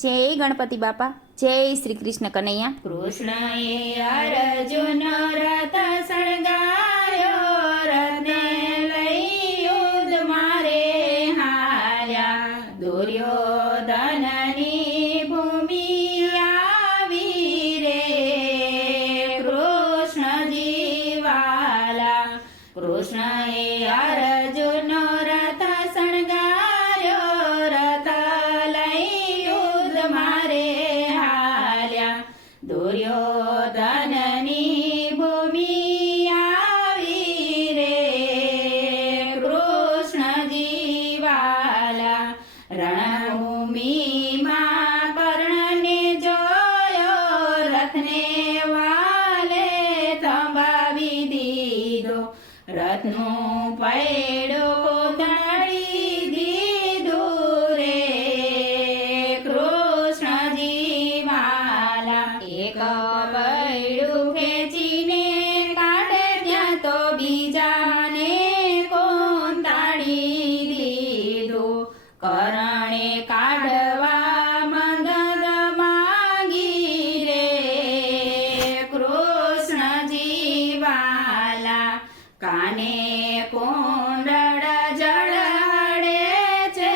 જય ગણપતિ બાપા, જય શ્રી કૃષ્ણ કનૈયા. કૃષ્ણએ અર્જુન રથ સળગાયો, રથને લઈ યુદ્ધ મારે હાલ્યા. દુર્યોધનની ભૂમિ આવી રે, કૃષ્ણજી વાલા. કૃષ્ણએ અર્જુન રથ સળગાયો, રથ લઈ યુદ્ધ મારે હાલ્યા. દુર્યોધનની ભૂમિ આવી રે, કૃષ્ણજી વાલા. રણભૂમિમાં કર્ણને જોયો, રથને વાલે થંભાવી દીધો. રથનું પૈડું કોતરી દીધું રે, કૃષ્ણજી વાલા. એક પૈડું ખેંચીને કાઢે ત્યાં તો બીજાને કોંતાડી દીધું. કરણે કાઢવા મદદ માંગી રે, કૃષ્ણજી વાલા. કાને કુંડળ જળહળે છે,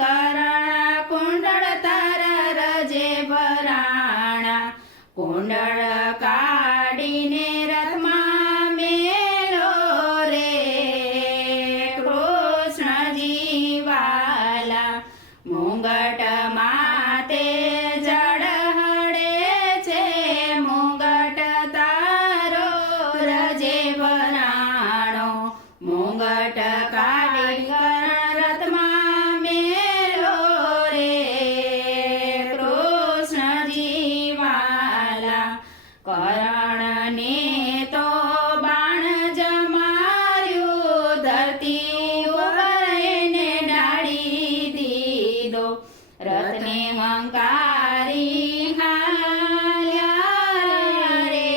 કરણ કુંડળ તારા રજે ભરાણા. કુંડળ કાઢીને રથમાં મેલો રે, કૃષ્ણજી વાલા. મુંગટ માતે જળહળે છે, મુંગટ તારો રજે ભરાણો. મુંગટ કાઢી રથમાં મેલો રે, કૃષ્ણજી વાલા. કરણને તો બાણ જમાર્યું, ધરતી ઉપર એને ડાળી દીધો. રથને હંકારી હાલ્યા રે,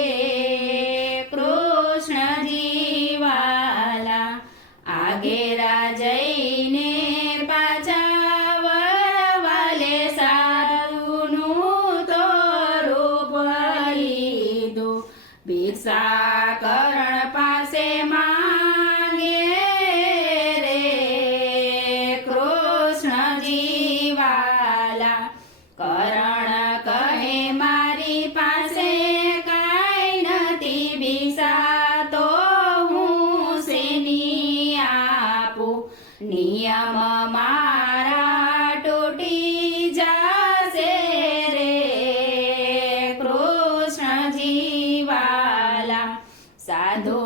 કૃષ્ણજી વાલા. આગેરા જઈને પાછા વળવાલે, સાધુનું તો રૂપ લીધું. ભિક્ષા કરણ પાસે માંગે રે, કૃષ્ણજી વાલા. કરણ કહે મારી પાસે કાંઈ નથી, ભિક્ષા તો હું શેની આપું. નિયમ મારા તૂટી જાશે રે, કૃષ્ણજી વાલા. સાધુ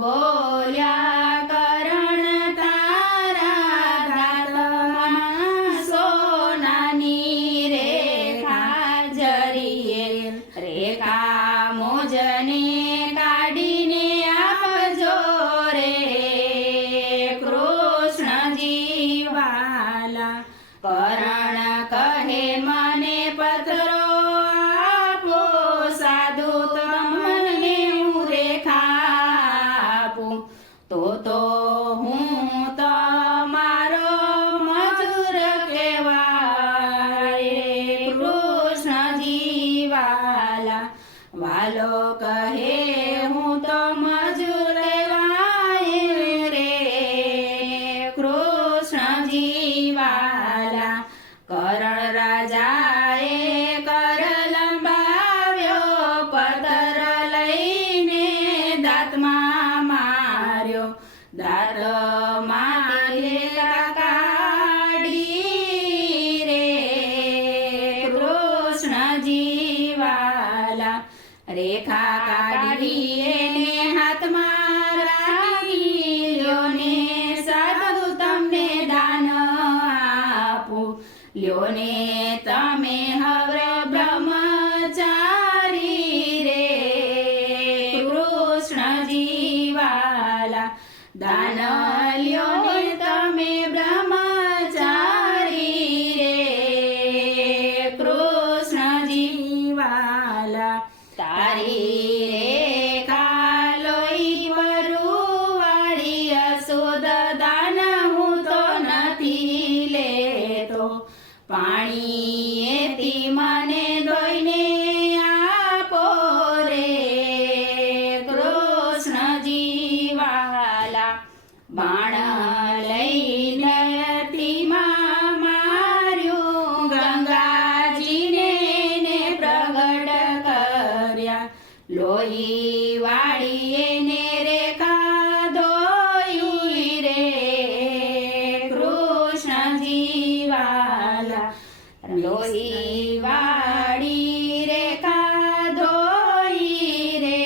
બોલ્યા કરણ તારા દાંતમાં સોનાની રેખા જરીએ. રેખા મોજને કાઢીને આપજો રે, કૃષ્ણજી વાલા. કરણ કહે મને પથરો આપો, સાધુ તમને હું રેખા આપું. તો હું તમારો મજૂર કહેવાય, કૃષ્ણજી વાલા. વાલો કહે હું તો મજૂર કહેવાય રે, કૃષ્ણજી વાલા. કરણ રાજાએ કર લંબાવ્યો, પથ્થર લઈને દાંતમાં માર્યો. દાંતમાં રેખા કાઢી રે, કૃષ્ણજી વાલા. રેખા કાઢી એને હાથમાં રાખી લ્યો ને, સાધુ તમને દાન આપું. લ્યો ને તમે હવે બ્રહ્મચારી રે, કૃષ્ણજી વાલા. દાન લ્યો ને તમે બ્રહ્મચારી રે, કૃષ્ણજી વાલા. તારી રેખા લોહી વરુવાળી, અશુદ્ધ દાન હું તો નથી લેતો. પાણી બાણ લઈ ધરતીમાં માર્યું ગંગાજીને ને પ્રગટ કર્યા લોહી વાળીએ ને રેખા ધોઈ રે કૃષ્ણજી વાલા લોહી વાળી રેખા ધોઈ રે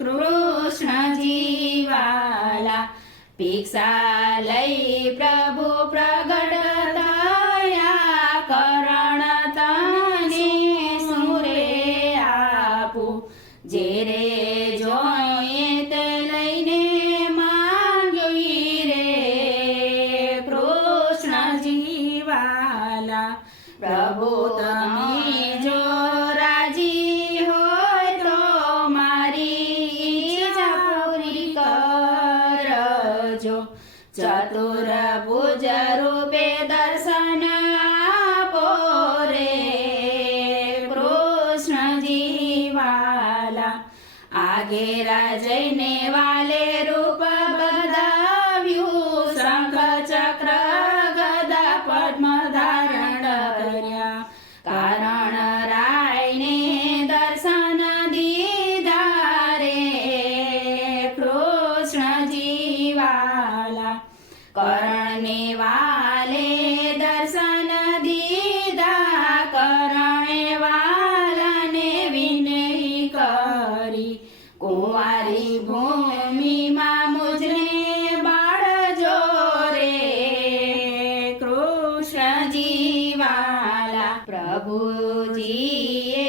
કૃષ્ણજી વાલા ભિક્ષા લઈ પ્રભુ પ્રગટ થયા કરણ તને સુરે આપું જે રે જોઈએ તે લઈને માંગી રે કૃષ્ણજી વાલા પ્રભુ તમે જો રાજી હોય તો મારી ઈચ્છા પૂરી કરજો ચતુર્ભુજ રૂપે દર્શન આપો રે કૃષ્ણજી વાલા આગેરા જઈને વાલે રૂપ બધાવ્યું શંખ ચક્ર ગદા પદ્મ ધારણ કર્યા કારણ રાયને દર્શન દીધા રે કૃષ્ણજી વાલા કરણને વાલે દર્શન દીધા કરણે વાલાને વિનય કરી કુંવારી ભૂમિમાં મુજને બાળજો રે કૃષ્ણજી વાલા પ્રભુજીએ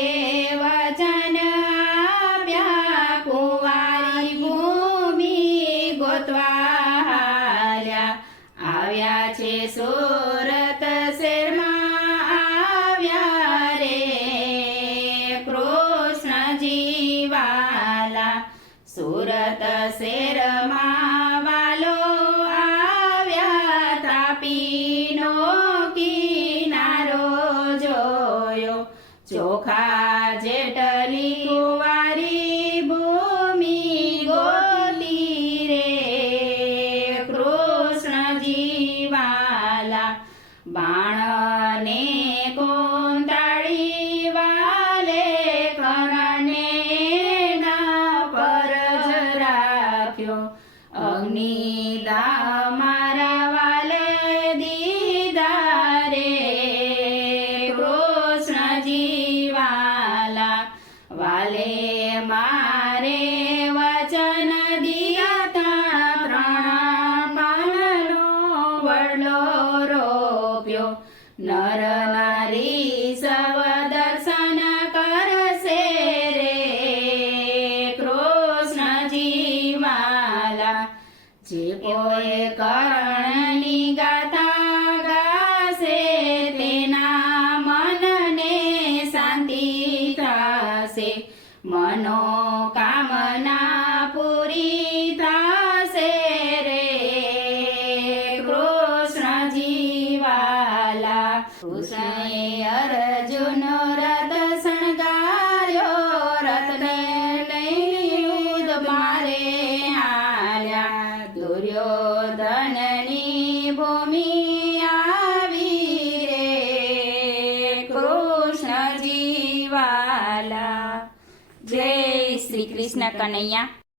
વચન આપ્યા કુંવારી ભૂમિ ગોતવા હાલ્યા આવ્યા છે સુરત શહેરમાં આવ્યા રે કૃષ્ણજી વાલા સુરત શહેરમાં વાલો આવ્યા તાપીનો કિનારો જોયો ચોખા જેટલી કુંવારી ભૂમિ ગોતી રે કૃષ્ણજી વાલા બાણને કોંતાળી વાલે કરને ના પર જ રાખ્યો અગ્નિદા મારા વાલે દીધા રે કૃષ્ણજી વાલા વાલે મારે વચન દિયા ત્રણ પાનનો વડલો રોપ્યો નર નારી સવ દર્શન કરશે રે કૃષ્ણજી વાલા જે કોઈ કરણની ગાથા ગાશે તેના મનને શાંતિ થશે મનોકામના પૂરી થશે રે કૃષ્ણજી વાલા કૃષ્ણએ અર્જુન રથ શણગાર્યો રથને લઈને યુદ્ધ મારે હાલ્યા દુર્યોધનની ભૂમિ આવી રે કૃષ્ણજી વાલા જય શ્રી કૃષ્ણ કનૈયા